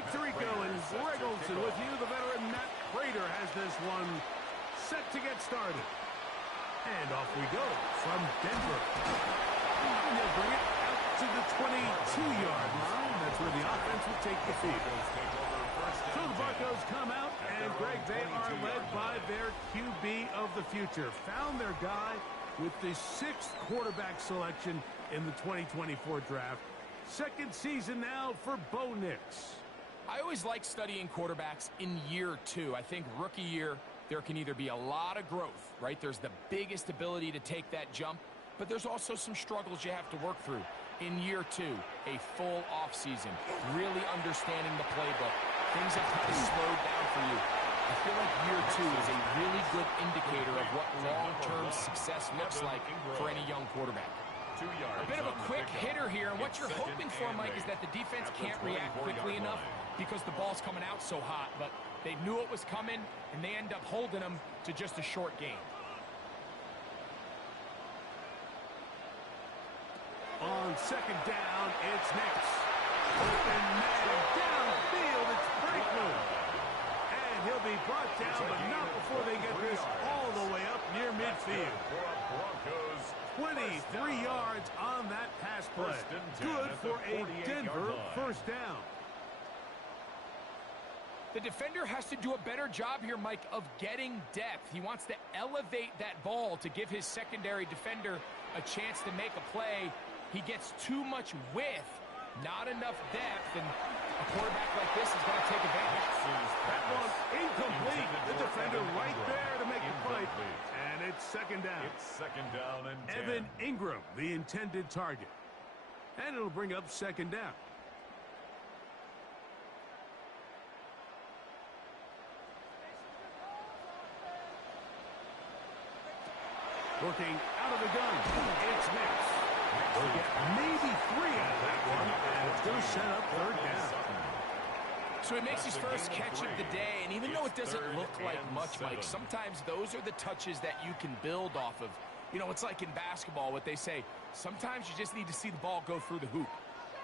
Mike Tirico and Greg Olson with you. The veteran Matt Prater has this one set to get started. And off we go from Denver. And they'll bring it out to the 22-yard line. That's where the offense will take the field. So the Broncos come out, and Greg, they are led by their QB of the future. Found their guy with the 6th quarterback selection in the 2024 draft. Second season now for Bo Nix. I always like studying quarterbacks in year 2. I think rookie year, there can either be a lot of growth, right? There's the biggest ability to take that jump, but there's also some struggles you have to work through. In year 2, a full offseason, really understanding the playbook. Things have kind of slowed down for you. I feel like year 2 is a really good indicator of what long-term success looks like for any young quarterback. A bit of a quick hitter here, and what you're hoping for, Mike, is that the defense can't react quickly enough because the ball's coming out so hot, but they knew it was coming, and they end up holding them to just a short gain. On second down, it's Nix. Open man downfield, it's Franklin. And he'll be brought down, but not before they get this all the way up near midfield. 23 yards on that pass play. Good for a Denver first down. The defender has to do a better job here, Mike, of getting depth. He wants to elevate that ball to give his secondary defender a chance to make a play. He gets too much width, not enough depth, and a quarterback like this is going to take advantage. That one incomplete. The defender right there to make the play. And it's second down. It's second down and 10. Evan Ingram, the intended target. And it'll bring up second down. Working out of the gun. It's Nix. They'll get maybe 3 out of that one. And it's going to set up third down. So he makes his first catch of the day, and even though it doesn't look like much, Mike, sometimes those are the touches that you can build off of. You know, it's like in basketball, what they say, sometimes you just need to see the ball go through the hoop.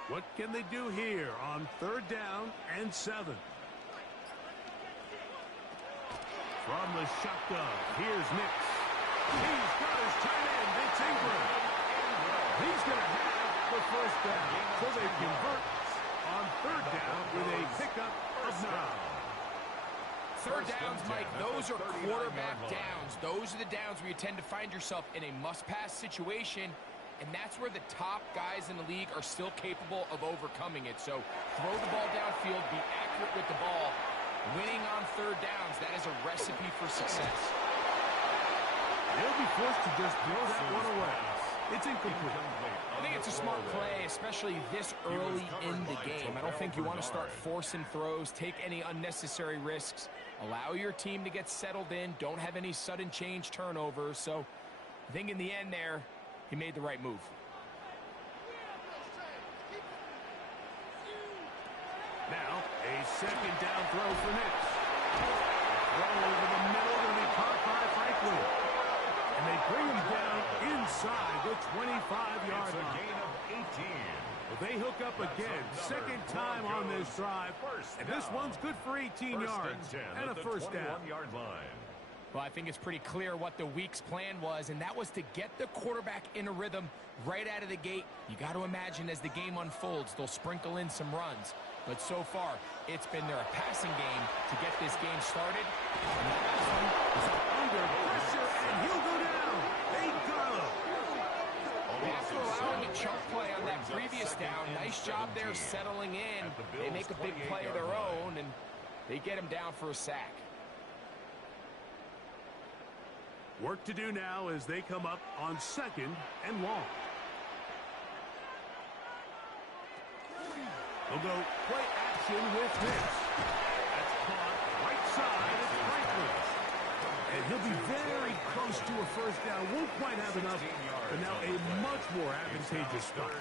What can they do here on third down and 7? From the shotgun, here's Nix. He's got his tight end, it's Ingram. He's going to have the first down, so they convert on third down with a pickup of 9. Third downs, Mike, those are quarterback downs. Those are the downs where you tend to find yourself in a must-pass situation, and that's where the top guys in the league are still capable of overcoming it. So throw the ball downfield, be accurate with the ball. Winning on third downs, that is a recipe for success. They'll be forced to just throw that one away. It's incomplete. I think it's a smart play, especially this early in the game. I don't think you want to start forcing throws, take any unnecessary risks, allow your team to get settled in, don't have any sudden change turnovers. So I think in the end there, he made the right move. Now, a second down throw for Nix. Throw over the middle and be caught by Franklin. And they bring him down inside the 25-yard line. A gain of 18. Well, they hook up again. Second time on this drive. And this one's good for 18 yards and a first down. Well, I think it's pretty clear what the week's plan was, and that was to get the quarterback in a rhythm right out of the gate. You got to imagine as the game unfolds, they'll sprinkle in some runs. But so far, it's been their passing game to get this game started. And that last one was under pressure, and he'll go down. They got him. After allowing a chunk play on that previous down, nice job there settling in. They make a big play of their own, and they get him down for a sack. Work to do now as they come up on second and long. They'll go play action with this. That's caught right side. It's Franklin. And he'll be very close to a first down. Won't quite have enough, but now a much more advantageous spot.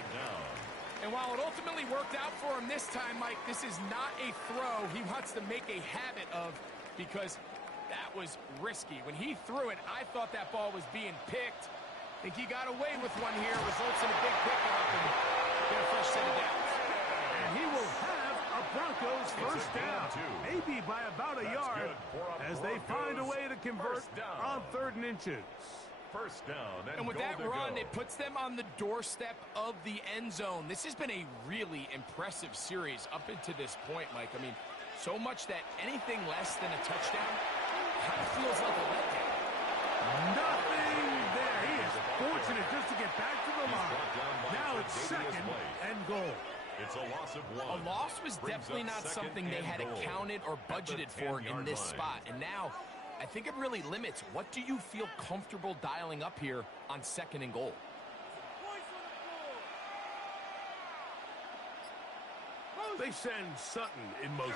And while it ultimately worked out for him this time, Mike, this is not a throw he wants to make a habit of, because that was risky. When he threw it, I thought that ball was being picked. I think he got away with one here. Results in a big pickup and get a fresh set of downs. And he will have a Broncos first down, maybe by about a yard, as they find a way to convert on 3rd and inches. First down, and with that run, it puts them on the doorstep of the end zone. This has been a really impressive series up into this point, Mike. I mean, so much that anything less than a touchdown kind of feels like a letdown. Nothing there. He is fortunate just to get back to the line. Now it's 2nd and goal. It's a loss of 1. A loss was definitely not something they had accounted or budgeted for in this spot. And now, I think it really limits. What do you feel comfortable dialing up here on 2nd and goal? They send Sutton in motion.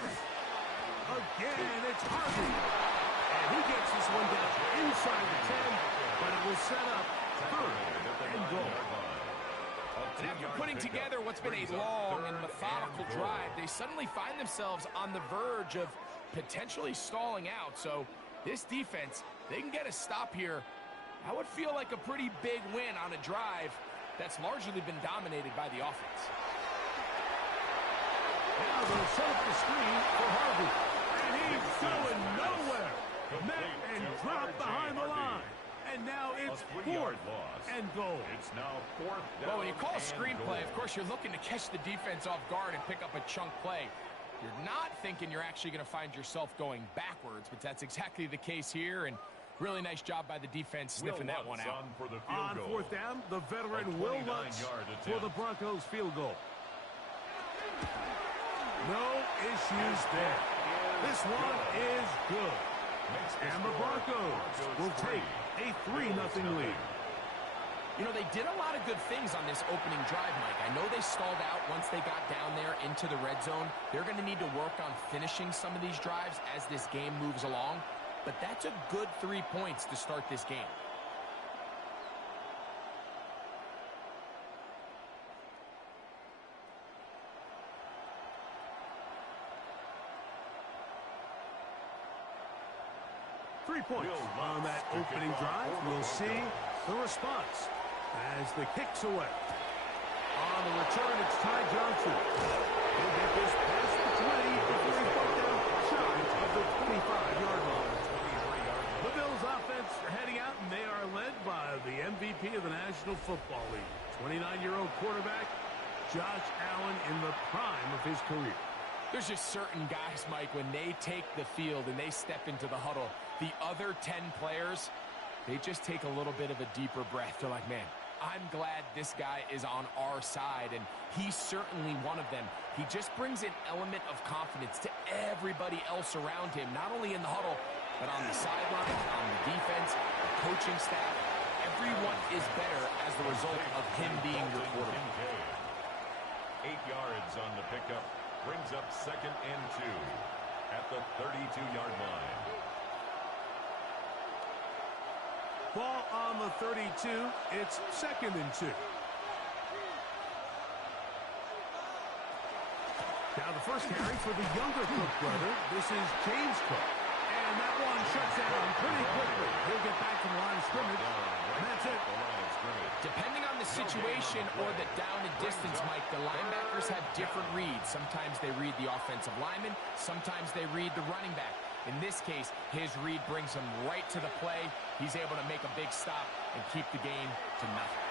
Again, it's Harvey. And he gets this one down inside the 10, but it will set up 3rd and goal. And after putting together what's been a long and methodical drive, they suddenly find themselves on the verge of potentially stalling out. So this defense, they can get a stop here. That would feel like a pretty big win on a drive that's largely been dominated by the offense. Now they'll set up the screen for Harvey. And he's going nowhere. Met and dropped behind the line. And now it's 4th and goal. It's now 4th down. Well, when you call a screenplay, of course, you're looking to catch the defense off guard and pick up a chunk play. You're not thinking you're actually going to find yourself going backwards, but that's exactly the case here, and really nice job by the defense sniffing that one out. On 4th down, the veteran Will Lutz for the Broncos field goal. No issues there. This one is good. And the Broncos will take a 3-0 lead. You know, they did a lot of good things on this opening drive, Mike. I know they stalled out once they got down there into the red zone. They're going to need to work on finishing some of these drives as this game moves along. But that's a good 3 points to start this game. Points on that opening drive. We'll see the response as the kick's away. On the return, it's Ty Johnson. He'll get this past the 20 before he's brought down shy of the 25-yard line. The Bills offense are heading out, and they are led by the MVP of the National Football League, 29-year-old quarterback Josh Allen in the prime of his career. There's just certain guys, Mike, when they take the field and they step into the huddle, the other 10 players, they just take a little bit of a deeper breath. They're like, man, I'm glad this guy is on our side, and he's certainly one of them. He just brings an element of confidence to everybody else around him, not only in the huddle, but on the sideline, on the defense, the coaching staff. Everyone is better as the result of him being your quarterback. 8 yards on the pickup. Brings up 2nd and 2 at the 32-yard line. Ball on the 32. It's 2nd and 2. Now the first carry for the younger Cook brother. This is James Cook. And that one shuts down pretty quickly. He'll get back to the line of scrimmage. And that's it. Depending on the situation or the down and distance, Mike, the linebackers have different reads. Sometimes they read the offensive lineman. Sometimes they read the running back. In this case, his read brings him right to the play. He's able to make a big stop and keep the game to nothing.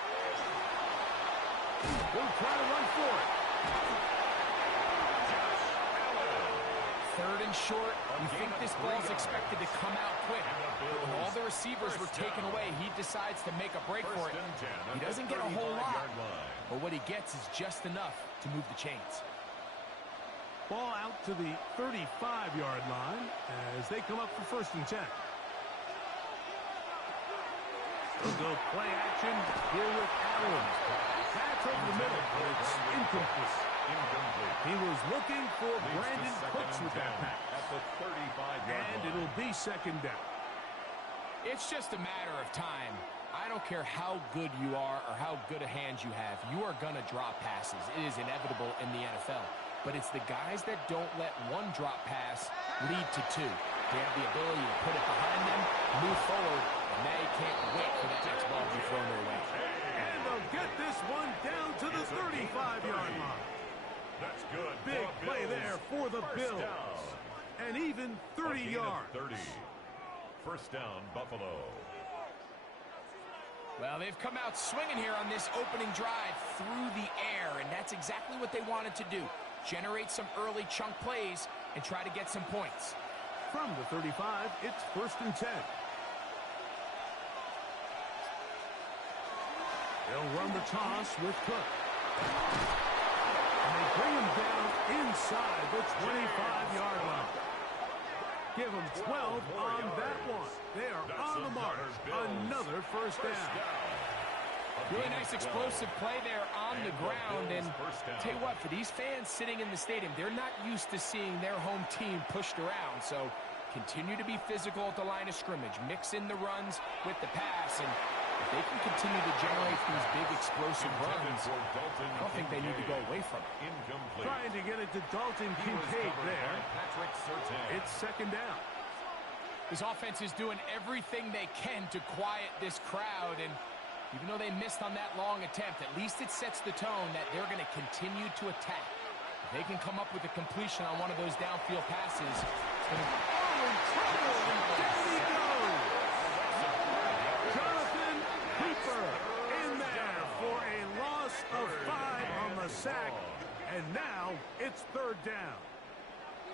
We'll try to run for it. 3rd and short. You think this ball's expected to come out quick. But when all the receivers were taken away, he decides to make a break for it. He doesn't get a whole lot, but what he gets is just enough to move the chains. Ball out to the 35-yard line as they come up for 1st and 10. They'll go play action here with Allen. Pass over the middle, but it's incomplete. He was looking for Brandon Cooks with that pass. At the 35-yard line. And it'll be 2nd down. It's just a matter of time. I don't care how good you are or how good a hand you have. You are going to drop passes. It is inevitable in the NFL. But it's the guys that don't let one drop pass lead to 2. They have the ability to put it behind them, move forward, and they can't wait for that next ball to be thrown their way. And they'll get this one down to the 35-yard line. That's good. Big play there for the Bills. Down. And even 30 yards. 30. First down, Buffalo. Well, they've come out swinging here on this opening drive through the air, and that's exactly what they wanted to do. Generate some early chunk plays and try to get some points. From the 35, it's 1st and 10. They'll run the toss with Cook. And they bring him down inside the 25-yard line. Give them 12 on that one. They are on the mark. Another first down. Really nice explosive play there on the ground. And tell you what, for these fans sitting in the stadium, they're not used to seeing their home team pushed around. So continue to be physical at the line of scrimmage. Mix in the runs with the pass. And if they can continue to generate these big explosive runs, I don't think they need to go away from it. Trying to get it to Dalton Kincaid there. It's 2nd down. This offense is doing everything they can to quiet this crowd, and even though they missed on that long attempt, at least it sets the tone that they're going to continue to attack. If they can come up with a completion on one of those downfield passes, it's going to be in trouble, and down he goes. Jonathan Cooper in there for a loss of 5 on the sack, and now it's 3rd down.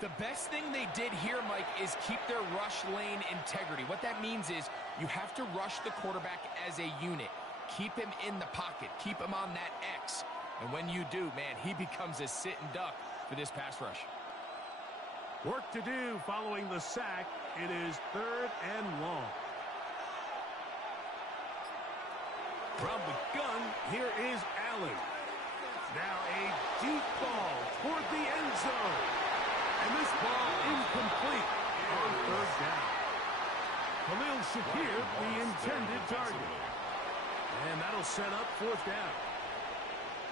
The best thing they did here, Mike, is keep their rush lane integrity. What that means is you have to rush the quarterback as a unit. Keep him in the pocket. Keep him on that X. And when you do, man, he becomes a sitting duck for this pass rush. Work to do following the sack. It is 3rd and long. From the gun, here is Allen. Now a deep ball toward the end zone. And this ball incomplete on 3rd down. Khalil Shakir, the intended target. And that'll set up 4th down.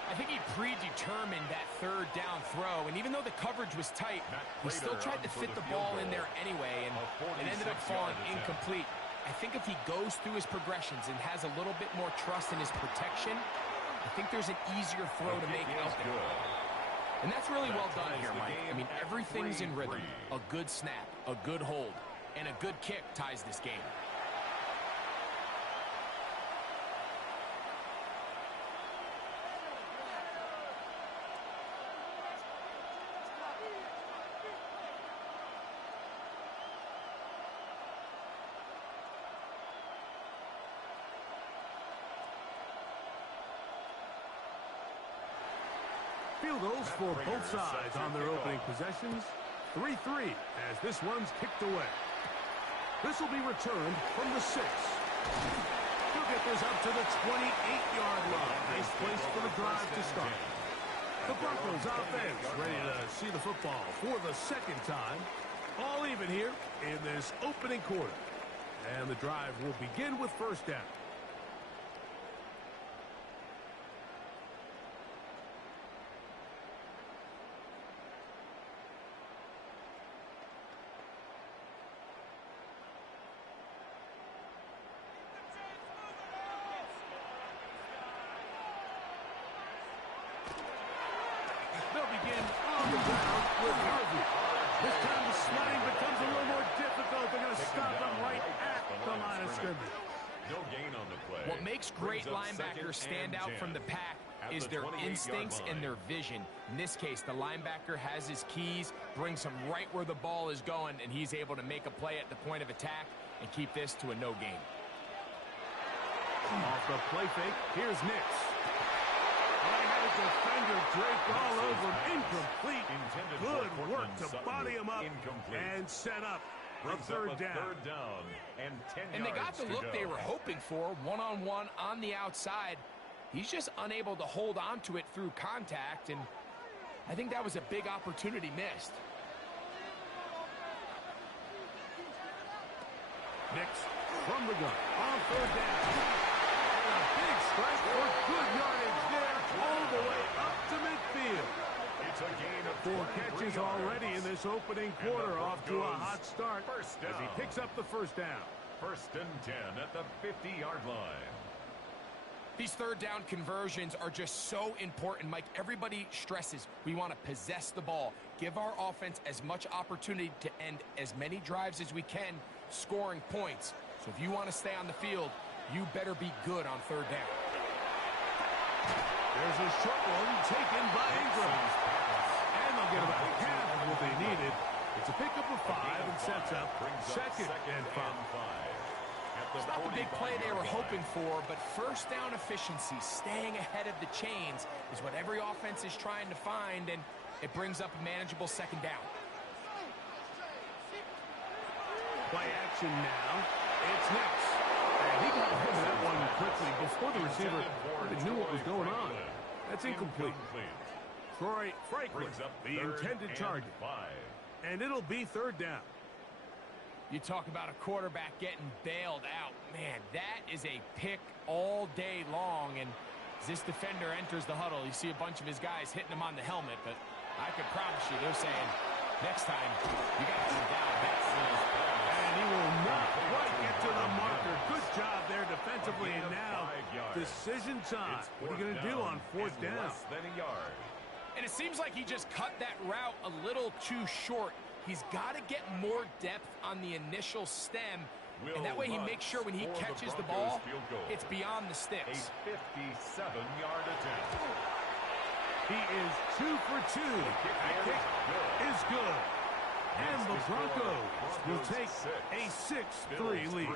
I think he predetermined that 3rd down throw, and even though the coverage was tight, he still tried to fit the ball in there anyway, and it ended up falling incomplete. I think if he goes through his progressions and has a little bit more trust in his protection, I think there's an easier throw to make out there. And that's really well done here, Mike. I mean, everything's in rhythm. A good snap, a good hold, and a good kick ties this game. Field goals for both sides on their opening possessions. 3-3 as this one's kicked away. This will be returned from the 6. He'll get this up to the 28-yard line. Nice place for the drive to start. The Broncos offense ready to see the football for the 2nd time. All even here in this opening quarter. And the drive will begin with 1st down. This time the sliding becomes a little more difficult. They're going to stop him right at the line of scrimmage. No gain on the play. What makes great linebackers stand out from the pack is their instincts and their vision. In this case, the linebacker has his keys, brings him right where the ball is going, and he's able to make a play at the point of attack and keep this to a no gain. Off the play fake, here's Nix. Defender draped all over him. Incomplete. Good work to body him up and set up a 3rd down. And they got the look they were hoping for, one-on-one on the outside. He's just unable to hold on to it through contact, and I think that was a big opportunity missed. Next, from the gun, on 3rd down. And a big strike for good yardage there, all the way up to midfield. It's a gain of 4 catches already in this opening quarter, off to a hot start as he picks up the 1st down. 1st and 10 at the 50-yard line. These third down conversions are just so important, Mike. Everybody stresses we want to possess the ball, give our offense as much opportunity to end as many drives as we can, scoring points. So if you want to stay on the field, you better be good on third down. There's a short one taken by Ingram. And they'll get about half of what they needed. It's a pickup of 5 and sets up second and 5. It's not the big play they were hoping for, but first down efficiency, staying ahead of the chains, is what every offense is trying to find, and it brings up a manageable second down. Play action now. It's next. And he got rid of that one quickly before the receiver knew what was going on. That's incomplete. Troy Franklin, the intended target. And it'll be third down. You talk about a quarterback getting bailed out. Man, that is a pick all day long. And as this defender enters the huddle, you see a bunch of his guys hitting him on the helmet. But I could promise you, they're saying, next time, you got to sit down. And he will not quite get to the marker. Good job there defensively. And now, decision time. What are you going to do on fourth down? Less than a yard. And it seems like he just cut that route a little too short. He's got to get more depth on the initial stem, and that way he makes sure when he catches the ball, it's beyond the sticks. A 57-yard attempt. He is 2 for 2. That kick is good. And the Broncos will take a 6-3 lead.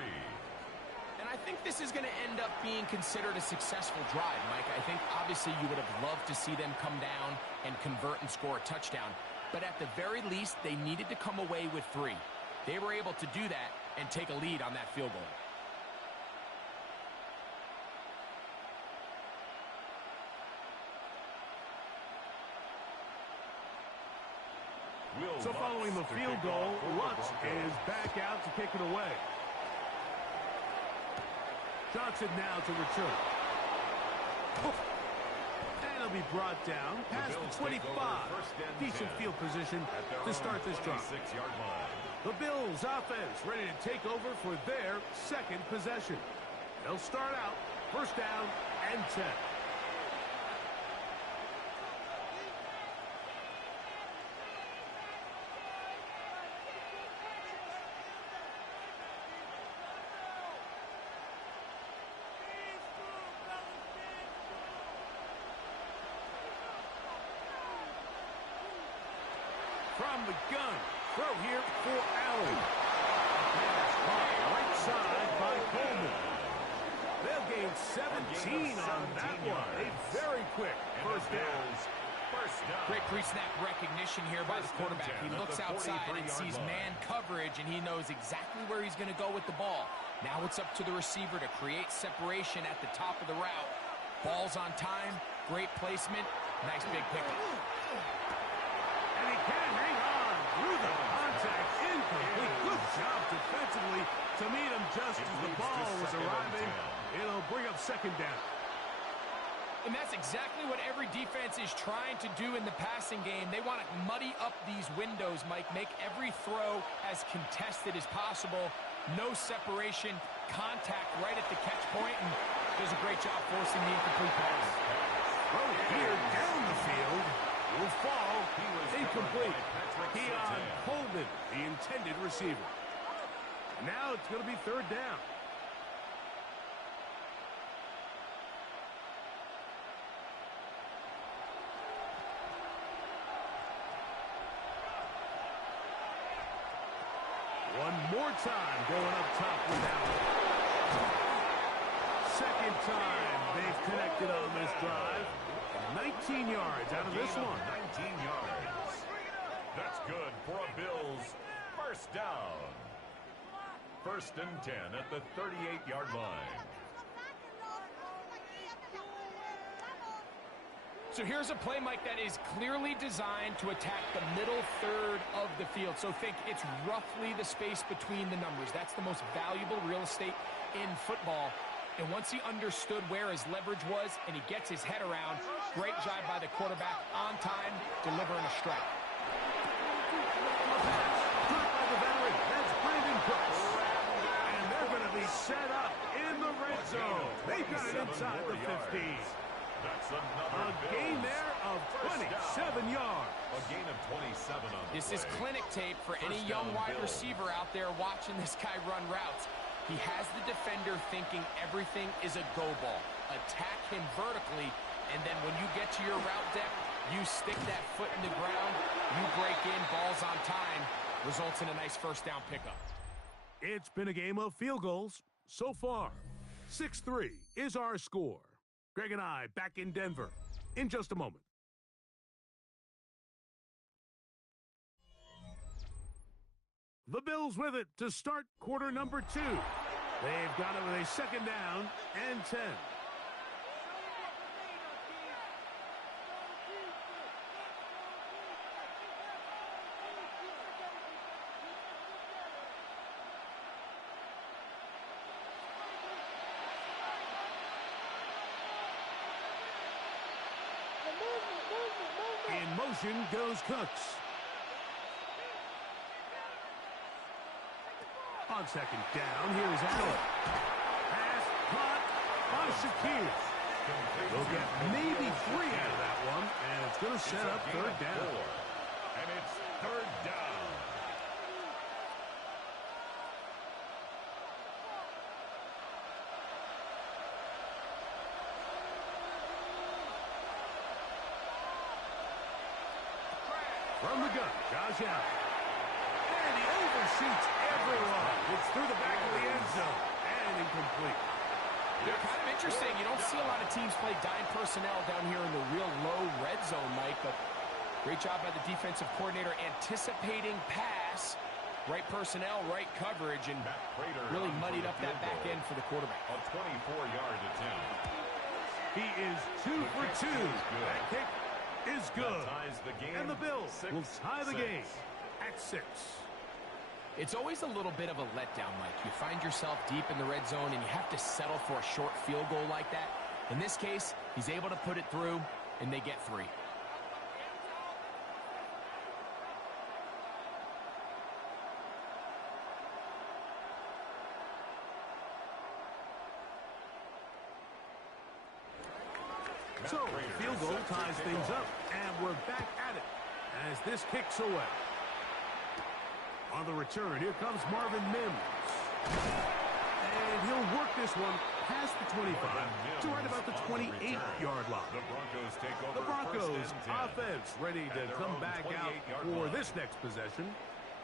And I think this is going to end up being considered a successful drive, Mike. I think obviously you would have loved to see them come down and convert and score a touchdown. But at the very least, they needed to come away with 3. They were able to do that and take a lead on that field goal. So following the field goal, Lutz is back out to kick it away. Johnson now to return. And he'll be brought down past the 25. Decent field position to start this drive. The Bills offense ready to take over for their second possession. They'll start out first down and 10. From the gun, throw here for Allen. Pass caught right side by Coleman. They'll gain 17 on that one. A very quick first down. Great pre-snap recognition here by the quarterback. He looks outside and sees man coverage, and he knows exactly where he's going to go with the ball. Now it's up to the receiver to create separation at the top of the route. Ball's on time, great placement, nice big pickup. And he can hang on through the contact. Incomplete. Good job defensively to meet him just as the ball was arriving. It'll bring up second down. And that's exactly what every defense is trying to do in the passing game. They want to muddy up these windows, Mike, make every throw as contested as possible. No separation, contact right at the catch point, and does a great job forcing the incomplete pass. Oh, here down the field will fall. Incomplete. Keon Coleman, the intended receiver. Now it's going to be third down. One more time going up top with Allen. Second time they've connected on this drive. 19 yards out of this one. 19 yards. That's good for a Bills first down. First and 10 at the 38-yard line. So here's a play, Mike, that is clearly designed to attack the middle third of the field. So think it's roughly the space between the numbers. That's the most valuable real estate in football. And once he understood where his leverage was and he gets his head around, great job by the quarterback on time, delivering a strike. Good by the veteran. That's Brandon Cooks. And they're going to be set up in the red zone. They've got an inside the 15. That's another gain there of 27 yards. A gain of 27 on the This is clinic tape for any young wide receiver out there watching this guy run routes. He has the defender thinking everything is a go ball. Attack him vertically, and then when you get to your route depth, you stick that foot in the ground, you break in, balls on time, results in a nice first down pickup. It's been a game of field goals so far. 6-3 is our score. Greg and I back in Denver in just a moment. The Bills with it to start quarter number 2. They've got it with a second down and 10. In motion goes Cooks. On second down, here's Allen. Pass, caught by Shakir. They'll get maybe 3 out of that one, and it's going to set up third down. And it's third down. From the gun, Josh Allen. And he overshoots everyone. It's through the back of the end zone. And incomplete. Yeah, kind of interesting. You don't see a lot of teams play dime personnel down here in the real low red zone, Mike. But great job by the defensive coordinator anticipating pass. Right personnel, right coverage, and really muddied up that back end for the quarterback. A 24-yard attempt. He is 2 for 2. That kick is good. And the Bills will tie the game at 6. It's always a little bit of a letdown, Mike. You find yourself deep in the red zone, and you have to settle for a short field goal like that. In this case, he's able to put it through, and they get 3. So, field goal ties things up, and we're back at it as this kicks away. On the return, here comes Marvin Mims. And he'll work this one past the 25 to right about the 28-yard line. The Broncos offense ready to come back out for this next possession.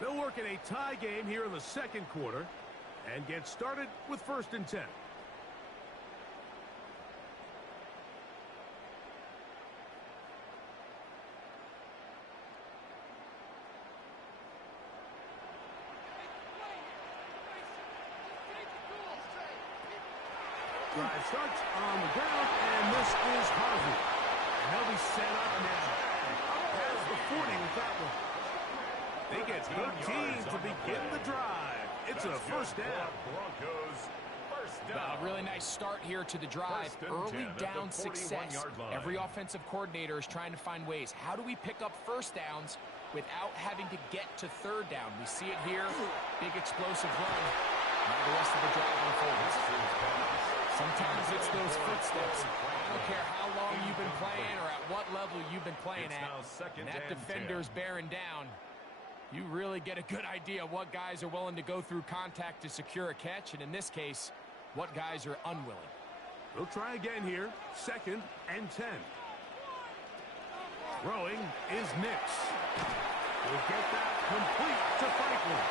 They'll work in a tie game here in the second quarter and get started with 1st and 10. Drive starts on the ground, and this is Harvey. And they'll be set up now. Up past the 40 with that one. They get 13 to begin the drive. It's a first down. Broncos, first down. A really nice start here to the drive. Early down success. Every offensive coordinator is trying to find ways. How do we pick up first downs without having to get to third down? We see it here. Big explosive run. Now the rest of the drive unfolds. Sometimes it's those footsteps. I don't care how long you've been playing or at what level you've been playing at. And that defender's bearing down. You really get a good idea what guys are willing to go through contact to secure a catch, and in this case, what guys are unwilling. We'll try again here. 2nd and 10. Throwing is Nix. We'll get that complete to Franklin.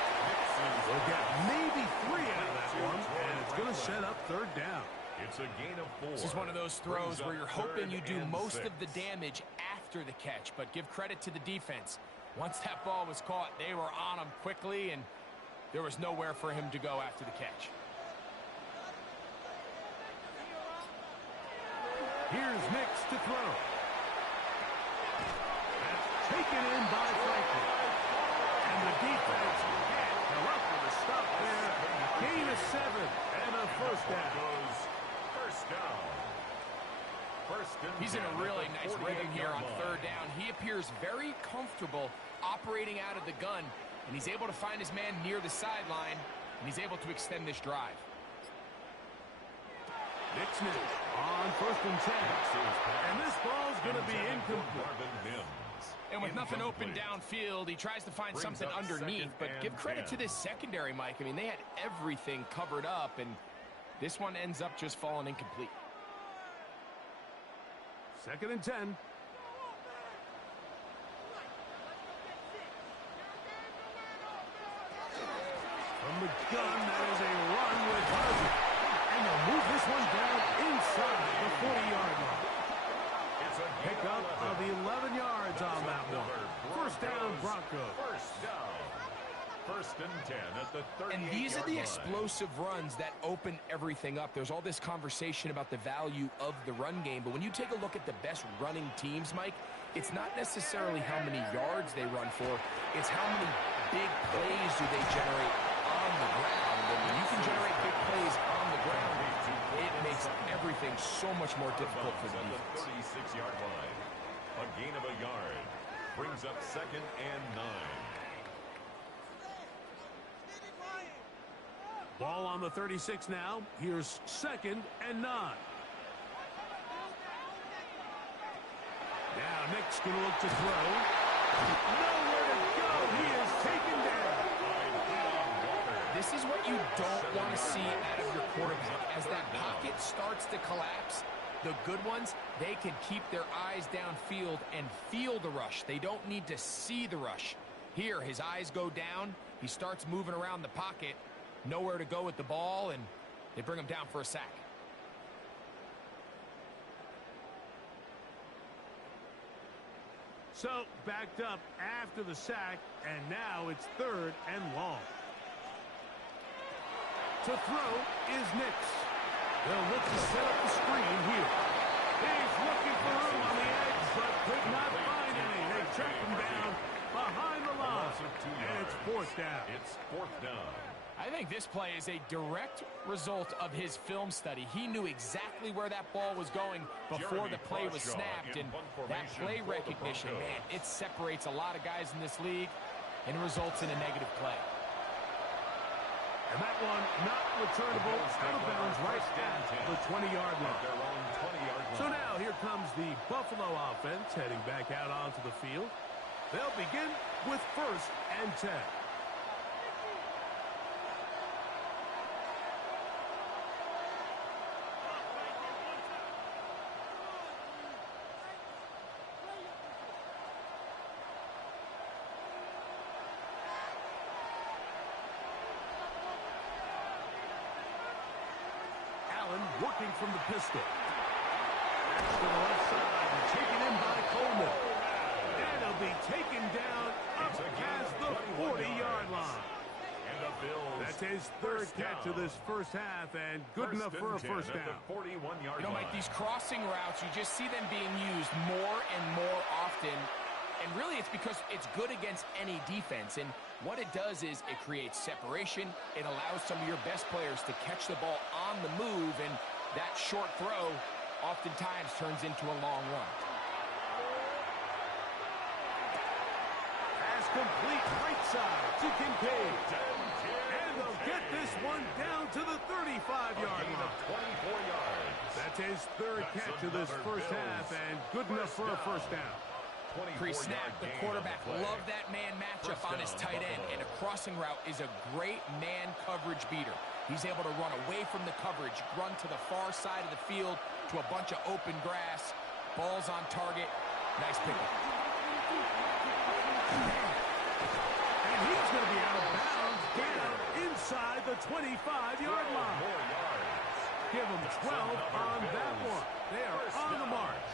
We'll get maybe 3 out of that one, and it's going to set up third down. It's a gain of 4. This is one of those throws where you're hoping you do most of the damage after the catch, but give credit to the defense. Once that ball was caught, they were on him quickly, and there was nowhere for him to go after the catch. Here's Nix to throw. That's taken in by Franklin. And the defense can't come up with a stop there. Gain of 7 and a first down. First down. He's in a really nice rhythm here on third down. He appears very comfortable operating out of the gun, and he's able to find his man near the sideline, and he's able to extend this drive. Nixon on 1st and 10. And this ball's going to be incomplete. And with nothing open downfield, he tries to find something underneath. But give credit to this secondary, Mike. I mean, they had everything covered up, and this one ends up just falling incomplete. 2nd and 10. From the gun, that is a run with Harvey. And they'll move this one down inside the 40-yard line. It's a Pickup of 11 yards on that one. First down, Broncos. First down. 1st and 10 at the 38-yard line. And these are the explosive runs that open everything up. There's all this conversation about the value of the run game, but when you take a look at the best running teams, Mike, it's not necessarily how many yards they run for. It's how many big plays do they generate on the ground. And when you can generate big plays on the ground, it makes everything so much more difficult for the defense. 36-yard line. A gain of a yard. Brings up 2nd and 9. Ball on the 36 now. Here's 2nd and 9. Now Nick's going to look to throw. Nowhere to go. He is taken down. This is what you don't want to see out of your quarterback. As that pocket starts to collapse, the good ones, they can keep their eyes downfield and feel the rush. They don't need to see the rush. Here, his eyes go down. He starts moving around the pocket. Nowhere to go with the ball, and they bring him down for a sack. So, backed up after the sack, and now it's 3rd and long. To throw is Nix. They'll look to set up the screen here. He's looking for room on the edge, but could not find any. They track him down behind the line, and it's 4th down. It's 4th down. I think this play is a direct result of his film study. He knew exactly where that ball was going before the play was snapped, and that play recognition, man, it separates a lot of guys in this league and results in a negative play. And that one not returnable, out of bounds right at the 20-yard line. So now here comes the Buffalo offense heading back out onto the field. They'll begin with 1st and 10. Working from the pistol. That's to the left side. Taken in by Coleman. And he'll be taken down up past the 40-yard line. And the Bills. That's his 3rd catch of this first half, and good enough for a first down. 41-yard You know, Mike, these crossing routes, you just see them being used more and more often. And really, it's because it's good against any defense. And what it does is it creates separation. It allows some of your best players to catch the ball on the move. And that short throw oftentimes turns into a long run. Pass complete right side to Kincaid. And they'll get this one down to the 35-yard line. 24 yards. That's his 3rd catch of this first half, and good enough for a first down. Pre-snap, the quarterback loved that man matchup on his tight end, and a crossing route is a great man coverage beater. He's able to run away from the coverage, run to the far side of the field to a bunch of open grass. Ball's on target. Nice pickup. And he's going to be out of bounds down inside the 25-yard line. Give them 12 on that one. They are on the march.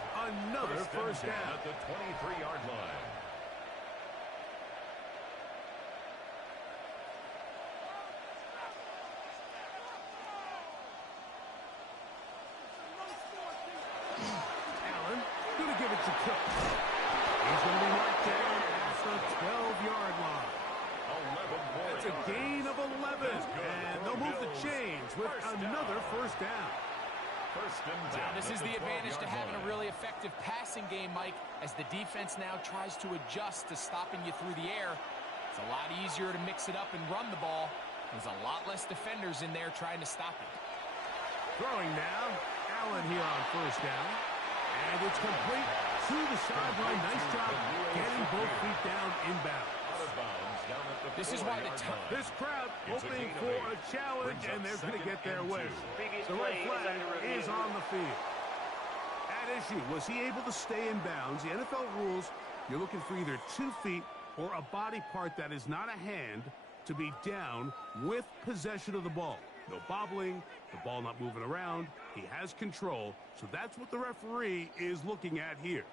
Another first down. At the 23-yard line. Allen going to give it to Cook. He's going to be marked down at the 12-yard line. That's a gain of 11. And they'll move the chains with another first down. Well, this is the advantage to having a really effective passing game, Mike, as the defense now tries to adjust to stopping you through the air. It's a lot easier to mix it up and run the ball. There's a lot less defenders in there trying to stop it. Throwing now. Allen here on first down. And it's complete to the sideline. Nice job getting both feet down inbound. This is why this crowd hoping for a challenge, and they're going to get their wish. The red flag is on the field. At issue, was he able to stay in bounds? The NFL rules, you're looking for either 2 feet or a body part that is not a hand to be down with possession of the ball. No bobbling, the ball not moving around. He has control, so that's what the referee is looking at here.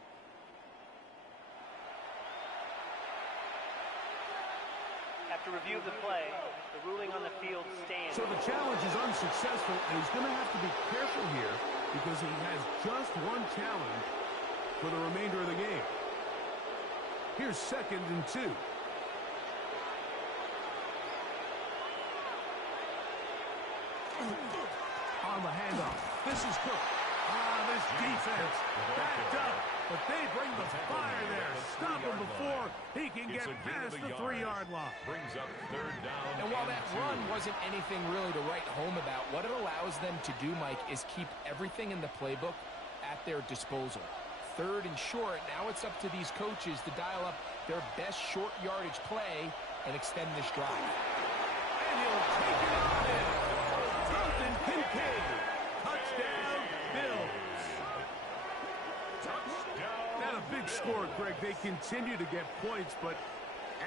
After review of the play, the ruling on the field stands. So the challenge is unsuccessful, and he's going to have to be careful here because he has just one challenge for the remainder of the game. Here's 2nd and 2. On the handoff. This is Cook. This defense backed up, but they bring the fire there. Stop him before he can get past the 3-yard line. Brings up 3rd down. And while that run wasn't anything really to write home about, what it allows them to do, Mike, is keep everything in the playbook at their disposal. 3rd and short, now it's up to these coaches to dial up their best short yardage play and extend this drive. And he'll take it on in. Jonathan Kincaid. Touchdown, Bills. Not a big score, Greg. They continue to get points, but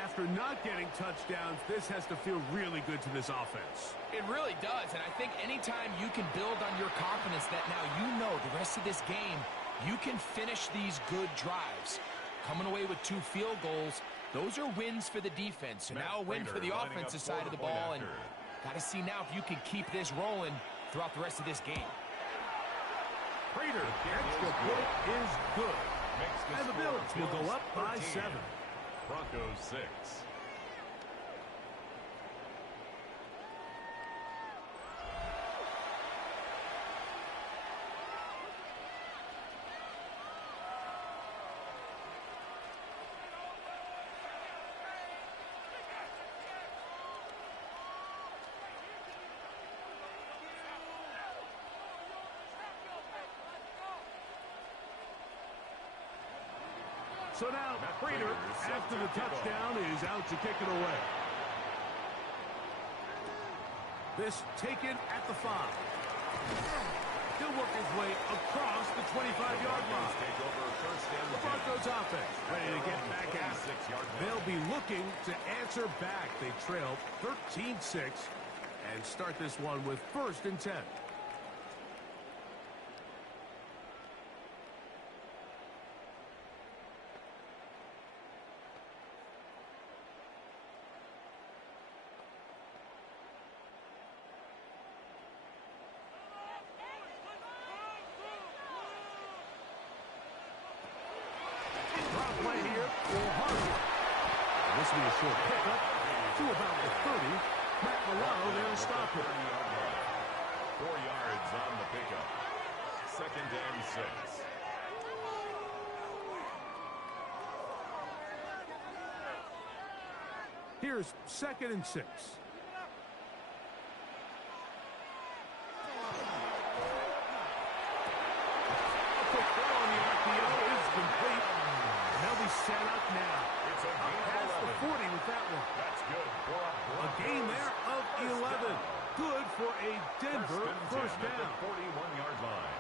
after not getting touchdowns, this has to feel really good to this offense. It really does, and I think anytime you can build on your confidence that now you know the rest of this game, you can finish these good drives. Coming away with 2 field goals, those are wins for the defense. So now a win for the offensive side of the ball, and got to see now if you can keep this rolling throughout the rest of this game. Prater, extra point is good. And the Bills will go up by 7. Broncos 6. So now, Prater, after the touchdown, is out to kick it away. This taken at the 5. He'll work his way across the 25-yard line. The Broncos offense ready to get back at it. They'll be looking to answer back. They trail 13-6 and start this one with 1st and 10. Play here for Harvey. This will be a short pickup to about the 30. Matt Milano there to stop it. 4 yards on the pickup. 2nd and 6. Here's 2nd and 6. A quick throw on the RPO is complete. They'll be set up now. It's a gain past the 40 with that one. That's good. A gain there of 11. Good for a Denver first down. 41-yard line.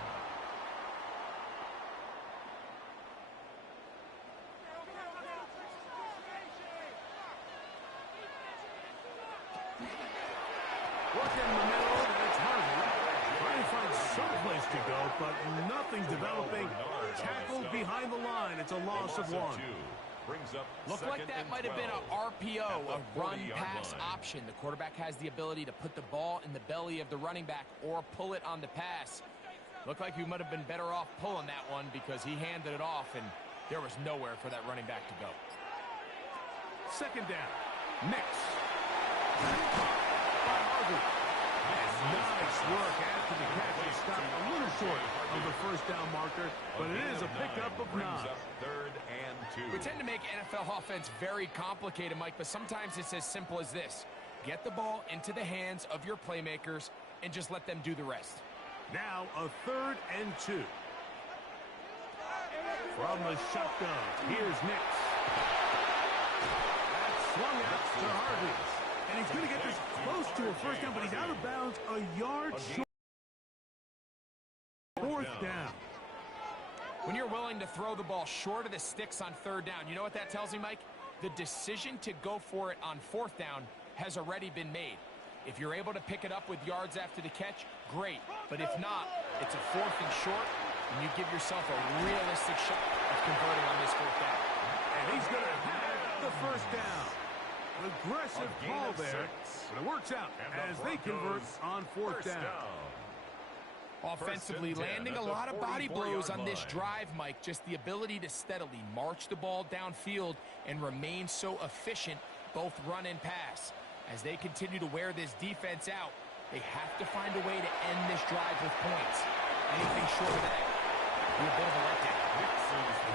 Working in the middle, and it's Harvey. Trying to find some place to go, but nothing developing. Tackled behind the line. It's a loss of 1. Looked like that might have been an RPO, a run-pass option. The quarterback has the ability to put the ball in the belly of the running back or pull it on the pass. Looked like he might have been better off pulling that one because he handed it off, and there was nowhere for that running back to go. 2nd down. Mix. By Harvey. Nice work after the catch. He stopped a little short of the first down marker, but it is a pickup of 9. 3rd and 2. We tend to make NFL offense very complicated, Mike, but sometimes it's as simple as this. Get the ball into the hands of your playmakers and just let them do the rest. Now a 3rd and 2. From the shotgun, here's Nix. That's swung out to Harvey. And he's going to get this close to a first down, but he's out of bounds a yard short. 4th down. When you're willing to throw the ball short of the sticks on 3rd down, you know what that tells me, Mike? The decision to go for it on 4th down has already been made. If you're able to pick it up with yards after the catch, great. But if not, it's a 4th and short, and you give yourself a realistic shot of converting on this 4th down. And he's going to have the first down. Aggressive call there, but it works out as they convert on 4th down. Offensively, landing a lot of body blows on this drive, Mike. Just the ability to steadily march the ball downfield and remain so efficient, both run and pass. As they continue to wear this defense out, they have to find a way to end this drive with points. Anything short of that will be a bit of a letdown.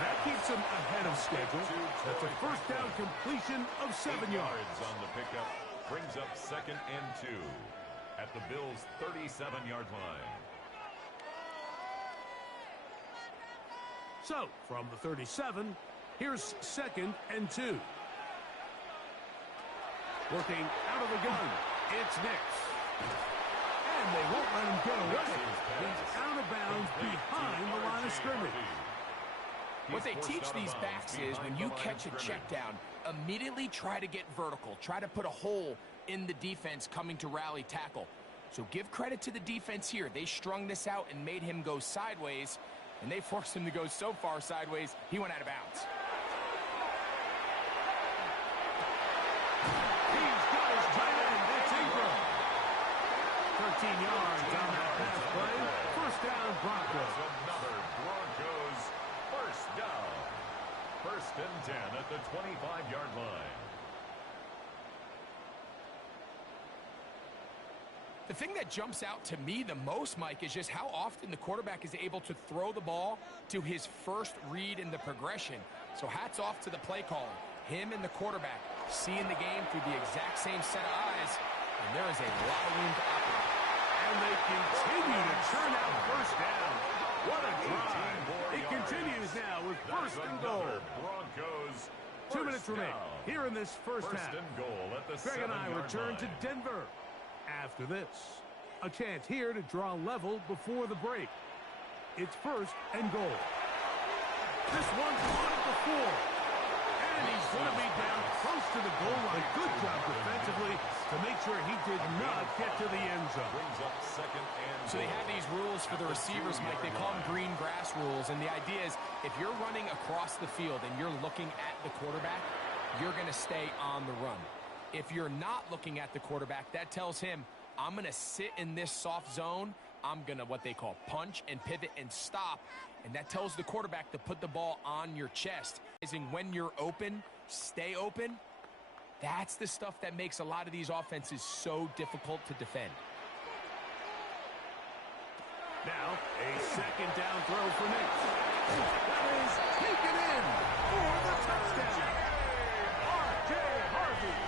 That keeps them ahead of schedule. That's a first down completion of 7 yards. On the pickup brings up 2nd and 2 at the Bills' 37-yard line. So, from the 37, here's 2nd and 2. Working out of the gun, it's Nix. And they won't let him get away. He's out of bounds behind the line of scrimmage. What they teach these backs is when you catch a check down, immediately try to get vertical. Try to put a hole in the defense coming to rally tackle. So give credit to the defense here. They strung this out and made him go sideways, and they forced him to go so far sideways, he went out of bounds. He's got his tight end. It's Ingram. 13 yards on that pass play. First down, Broncos. Another Broncos first down. 1st and 10 at the 25-yard line. The thing that jumps out to me the most, Mike, is just how often the quarterback is able to throw the ball to his first read in the progression. So hats off to the play caller. Him and the quarterback seeing the game through the exact same set of eyes, and there is a lot of room to operate. And they continue to churn out first down. What a drive. It continues now with 1st and goal. Broncos 2 minutes remain here in this first half. And goal at the Greg and I return to Denver. After this, a chance here to draw level before the break. It's 1st and goal. This one's on it before. And he's going to be down close to the goal line. Good job defensively to make sure he did not get to the end zone. Brings up 2nd and So they have these rules for the receivers, Mike. They call them green grass rules. And the idea is if you're running across the field and you're looking at the quarterback, you're going to stay on the run. If you're not looking at the quarterback, that tells him, I'm going to sit in this soft zone. I'm going to what they call punch and pivot and stop. And that tells the quarterback to put the ball on your chest. When you're open, stay open. That's the stuff that makes a lot of these offenses so difficult to defend. Now, a 2nd down throw for Nix. That is taken in for the touchdown. R.J. Harvey.